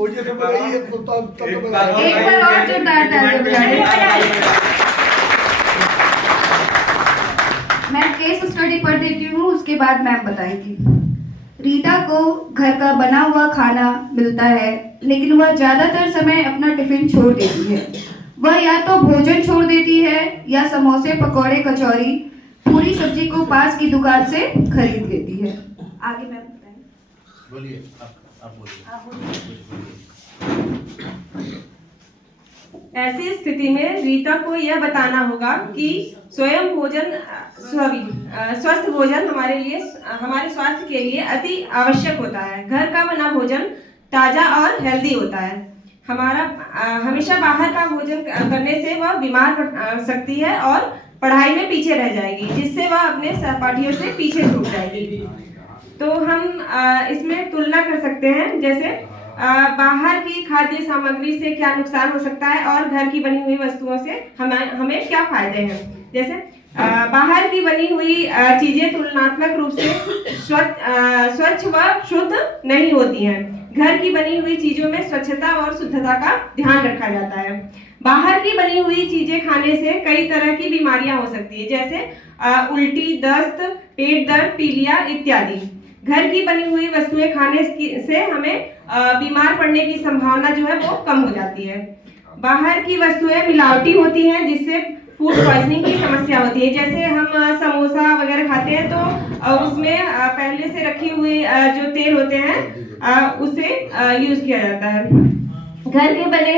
ओजे से बताइए तो तब एक बार और जोरदार तालियां बजाइए। मैं केस स्टडी पढ़ देती हूँ, उसके बाद मैम बताएंगी। रीता को घर का बना हुआ खाना मिलता है, लेकिन वह ज्यादातर समय अपना टिफिन छोड़ देती है। वह या तो भोजन छोड़ देती है या समोसे, पकौड़े, कचौरी, पूरी सब्जी को पास की दुकान से खरीद लेती है। आगे मैम बताएं। बोलिए, आप बोलिए। ऐसी स्थिति में रीता को यह बताना होगा कि स्वयं भोजन स्वस्थ भोजन हमारे स्वास्थ्य के लिए अति आवश्यक होता है। घर का बना भोजन ताजा और हेल्दी होता है। हमेशा बाहर का भोजन करने से वह बीमार पड़ सकती है और पढ़ाई में पीछे रह जाएगी, जिससे वह अपने सहपाठियों से पीछे छूट जाएगी। तो हम इसमें तुलना कर सकते हैं, जैसे बाहर की खाद्य सामग्री से क्या नुकसान हो सकता है और घर की बनी हुई वस्तुओं से हमें क्या फायदे हैं। जैसे बाहर की बनी हुई चीजें तुलनात्मक रूप से स्वच्छ व शुद्ध नहीं होती हैं। घर की बनी हुई चीजों में स्वच्छता और शुद्धता का ध्यान रखा जाता है। बाहर की बनी हुई चीजें खाने से कई तरह की बीमारियां हो सकती है, जैसे उल्टी, दस्त, पेट दर्द, पीलिया इत्यादि। घर की बनी हुई वस्तुएं खाने से हमें बीमार पड़ने की संभावना जो है वो कम हो जाती है। बाहर की वस्तुएं मिलावटी होती हैं, जिससे फूड पॉइजनिंग की समस्या होती है। जैसे हम समोसा वगैरह खाते हैं तो उसमें पहले से रखी हुई जो तेल होते हैं उसे यूज किया जाता है। घर के बने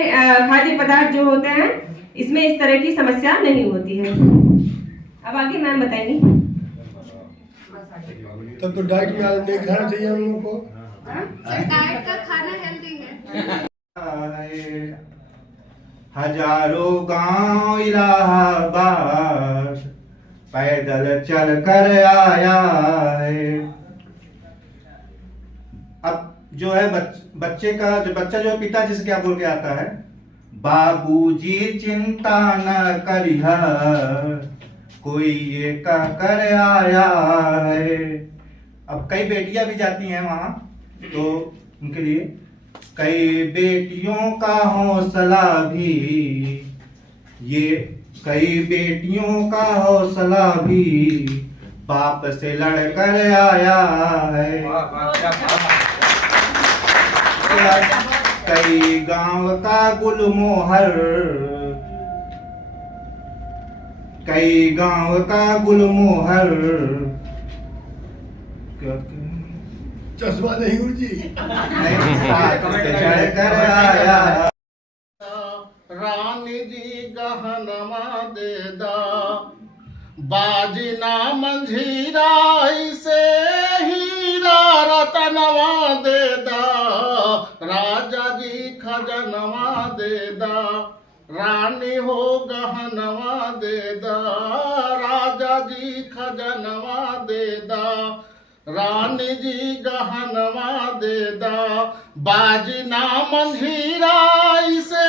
खाद्य पदार्थ जो होते हैं, इसमें इस तरह की समस्या नहीं होती है। अब आगे मैम बताएंगी। तब तो डाइट में नहीं खाना चाहिए हम लोग को। डाइट का खाना हेल्दी है। हजारों गांव इलाहाबाद पैदल चल कर आया है। अब जो है बच्चा जो पिताजी से क्या बोल के आता है, बाबूजी चिंता न करिहा, कोई ये कह कर आया है। अब कई बेटियां भी जाती हैं वहां, तो उनके लिए कई बेटियों का हौसला भी, ये कई बेटियों का हौसला भी बाप से लड़ कर आया है। कई गांव का गुलमोहर, कई गांव का गुलमोहर, चश्मा नहीं गुरुजी कर आया। रानी जी गहनमा दे दा, बाजना मंझीरा से हीरा रतनवा दे दा, राजा जी खजनवा दे दा, रानी हो गहनवा दे दा, राजा जी खजनवा दे दा, रानी जी गहनवा दे दा, बाजना मंझीरा से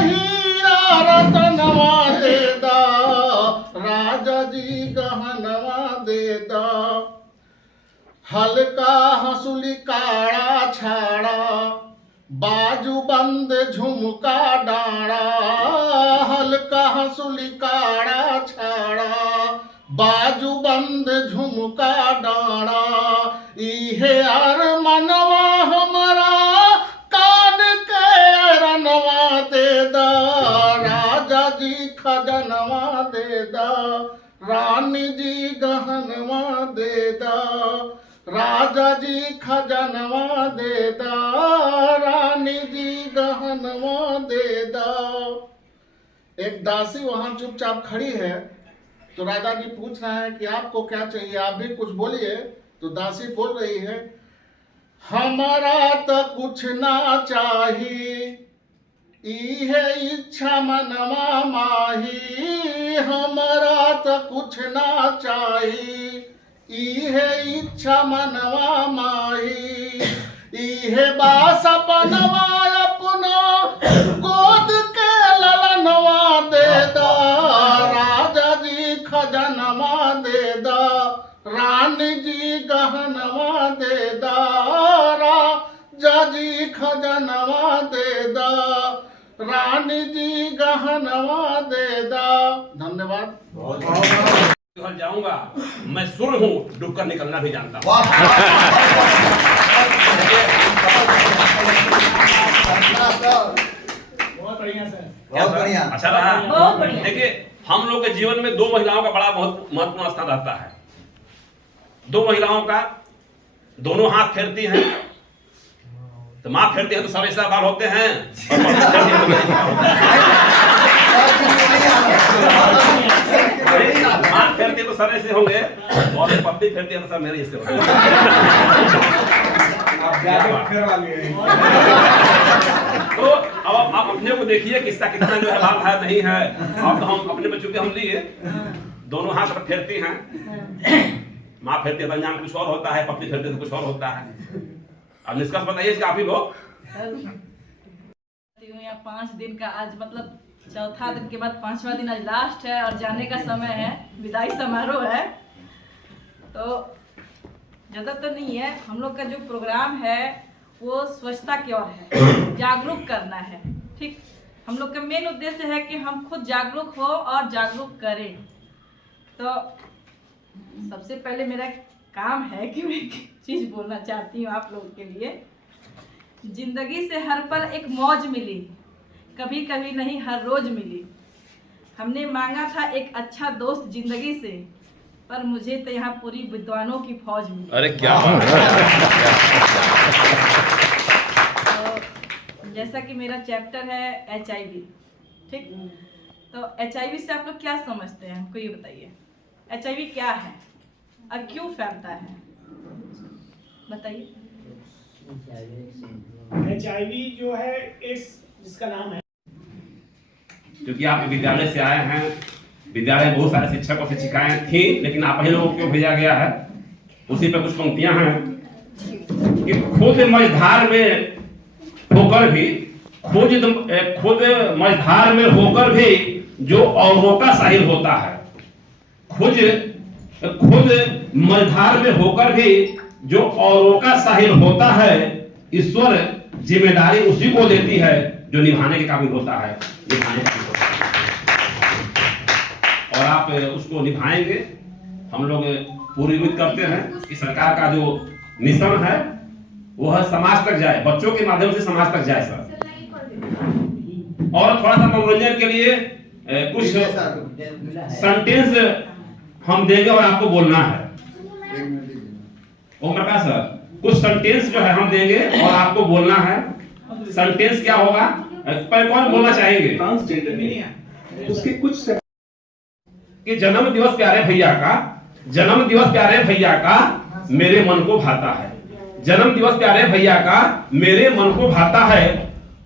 हीरा रतनवा दे दा, राजा जी गहनवा दे दा, हल्का हंसुली काड़ा छाड़ा, बाजू बंद झुमका डाड़ा, हल्का हंसुली काड़ा छाड़ा, बाजू बंद झुमका डाड़ा, इहे अर मनवा हमारा कान के अरनवा दे दा, राजा जी खजनवा दे दा, रानी जी गहनवा दे दा, राजा जी खजनवा दे दा, रानी जी गहनवा दे दा। एक दासी वहां चुपचाप खड़ी है, तो राजा जी पूछ रहे हैं कि आपको क्या चाहिए, आप भी कुछ बोलिए। तो दासी बोल रही है, हमारा तो कुछ ना चाहिए, इहे इच्छा मनवा माही, हमारा तो कुछ ना चाहिए, इहे इच्छा मनवा माही, इहे बास अपनवा अपना गोद के ललनवा दे दा, राजा जी खजनवा दे दा, रानी जी गहनवा दे दा, राजा जी खजन गहनवा दे दा, रानी जी गहनवा दे दा। धन्यवाद। घर जाऊंगा, मैं सुर हूँ, डूबकर निकलना भी जानता हूँ। बहुत बढ़िया। अच्छा रहा। बहुत बढ़िया। देखिए, हम लोग के जीवन में दो महिलाओं का बड़ा बहुत महत्वपूर्ण स्थान रहता है। दो महिलाओं का, दोनों हाथ फेरती हैं, तो माँ फेरती है तो सब ऐसा बाल होते हैं, और पत्नी फेरती है तो ऐसा बाल होते हैं। माँ फेरती है तो सर ऐसे होंगे, और पत्नी फेरती है तो सब मेरे हिस्से होंगे। तो अब आप अपने को देखिए किसका कितना जो है बाल है नहीं है। अब तो हम अपने बच्चों के हम लिए दोनों हाथ पर फेरती हैं, माँ फेरती है तो अंजाम कुछ और होता है, पत्नी फेरती है तो कुछ और होता है। अब निष्कर्ष बताइए इसका आप ही लोग। यहाँ 5 दिन का आज मतलब चौथा दिन के बाद 5वां दिन आज लास्ट है और जाने का समय है, विदाई समारोह है। तो ज़्यादा तो नहीं है, हम लोग का जो प्रोग्राम है वो स्वच्छता की ओर है, जागरूक करना है। ठीक, हम लोग का मेन उद्देश्य है कि हम खुद जागरूक हो और जागरूक करें। तो सबसे पहले मेरा काम है कि मैं एक चीज़ बोलना चाहती हूँ आप लोगों के लिए। जिंदगी से हर पल एक मौज मिली, कभी कभी नहीं हर रोज मिली। हमने मांगा था एक अच्छा दोस्त जिंदगी से, पर मुझे तो यहाँ पूरी विद्वानों की फौज मिली। अरे क्या बात है। तो जैसा कि मेरा चैप्टर है HIV, ठीक, तो HIV से आप लोग क्या समझते हैं, हमको ये बताइए। HIV क्या है और क्यों फैलता है, बताइए। HIV जो है एड्स जिसका नाम है। क्योंकि आप विद्यालय से आए हैं, विद्यालय में बहुत सारे शिक्षक और शिक्षिकाएं थी, लेकिन आप ही लोगों को क्यों भेजा गया है, उसी पे कुछ पंक्तियां हैं कि खुद मझधार में होकर भी, खुद मझधार में होकर भी जो औरों का साहिल होता है, खुद मझधार में होकर भी जो औरों का साहिल होता है, ईश्वर जिम्मेदारी उसी को देती है जो निभाने के काबिल होता है, निभाने के काबिल होता है। और आप उसको निभाएंगे। हम लोग पूरी उम्मीद करते हैं कि सरकार का जो मिशन है वो है समाज तक जाए, बच्चों के माध्यम से समाज तक जाए सर। और थोड़ा सा मनोरंजन के लिए कुछ सेंटेंस हम देंगे और आपको बोलना है। ओम प्रकाश सर, कुछ सेंटेंस जो है हम देंगे और आपको बोलना है। सेंटेंस क्या होगा, पर कौन बोलना चाहेंगे? उसके कुछ कि जन्म दिवस प्यारे भैया का, जन्म दिवस प्यारे भैया का मेरे मन को भाता है, जन्म दिवस प्यारे भैया का मेरे मन को भाता है,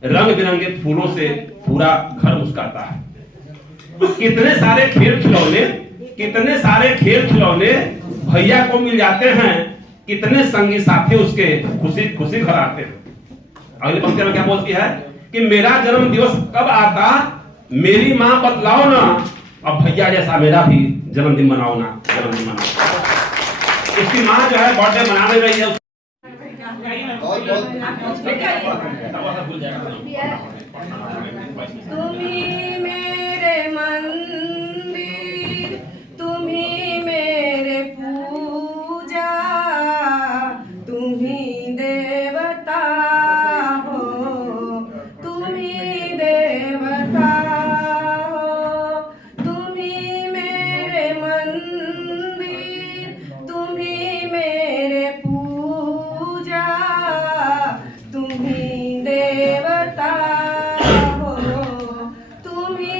रंग बिरंगे फूलों से पूरा घर मुस्कुराता है। कितने सारे खेल खिलौने, कितने सारे खेल खिलौने भैया को मिल जाते हैं, कितने संगी साथी उसके खुशी खुशी घर आते हैं। अगली पंक्ति में क्या बोलती है कि मेरा जन्म दिवस कब आता, मेरी माँ बतलाओ ना, अब भैया जैसा मेरा भी जन्मदिन मनाओ ना, जन्मदिन मनाओ। उसकी माँ जो है बर्थडे मना ले रही है। तुम्ही मेरे मंदिर, तुम्ही मेरे पूजा, तुम्ही देवता हो, तुम्ही देवता हो, तुम्ही मेरे मंदिर, तुम्ही मेरे पूजा, तुम्ही देवता हो, तुम्ही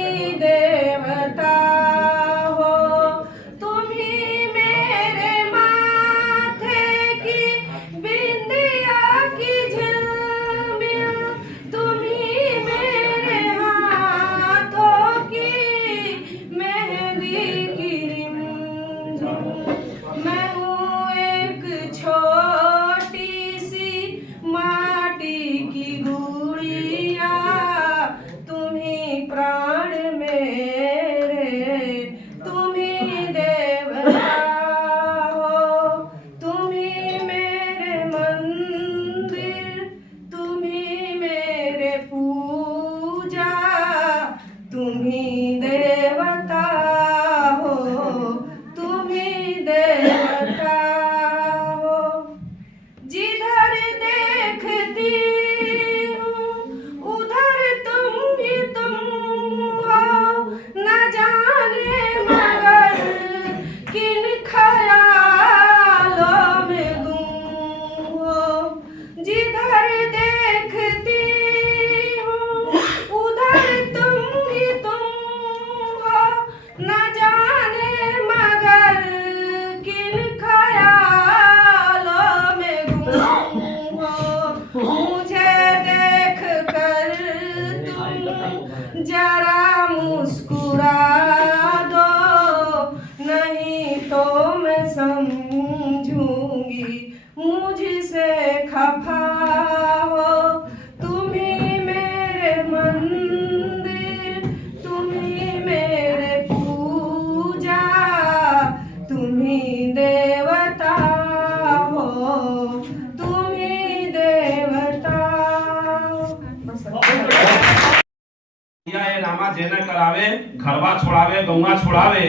रामा जे न करावे, घरवा छोड़ावे गौवा छोड़ावे,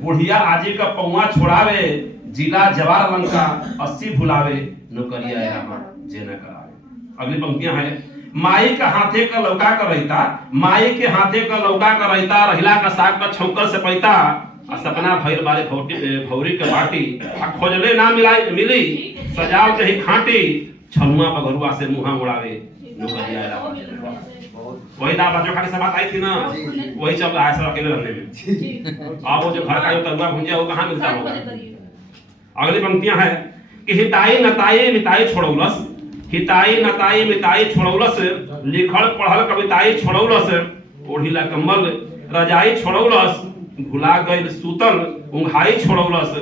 बुढ़िया आजी का पौवा छोड़ावे, जिला जवार लंका 80 भुलावे, नौकरिया ए रामा जे न करावे। अगली पंक्तियां हैं, माई का हाथे का लौका का रहता, माई के हाथे का लौका का रहता, रहिला का साग का छौकर से पैता, आ सपना भइल बारे भौरी के बाटी, आ खोजले ना मिली सजाव जही खाटी, छनुआ बगरुआ से मुंहा मुड़ावे, नौकरिया ए रामा। वही दाल बच्चों खा के सब बात आई थी ना, वही चल रहा है सब अकेले रहने में। अब वो जो घर का जो तरुआ भुंजिया वो कहाँ मिलता होगा। अगली पंक्तियां है कि हिताई नताई मिताई छोड़ौलस, हिताई नताई मिताई छोड़ौलस, लिखल पढ़ल कविताई छोड़ौलस, ओढ़िला कम्बल रजाई छोड़ौलस, भुला गइल सूतल उंघाई छोड़ौलस,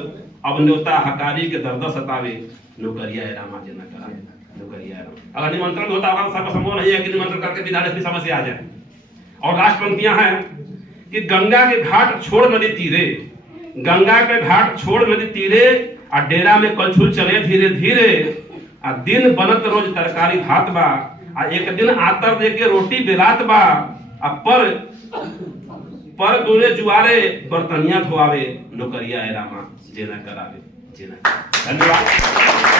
अब न्योता हकारी के दर्द सतावे, नौकरिया ए रामा जे न करावे, नौकरिया ए रामा। अगर निमंत्रण होता होगा सबका संभव नहीं है कि निमंत्रण करके विधान की समस्या आ जाए। और लास्ट पंक्तियां हैं कि गंगा के घाट छोड़ नदी तीरे, गंगा के घाट छोड़ नदी तीरे, आ डेरा में कलछुल चले धीरे धीरे, आ दिन बनत रोज तरकारी भात बा, आ एक दिन आतर दे के रोटी बेलात बा, आ पर गोले जुआरे बर्तनिया धोआवे, नौकरिया ए रामा जे न करावे, जे न। धन्यवाद।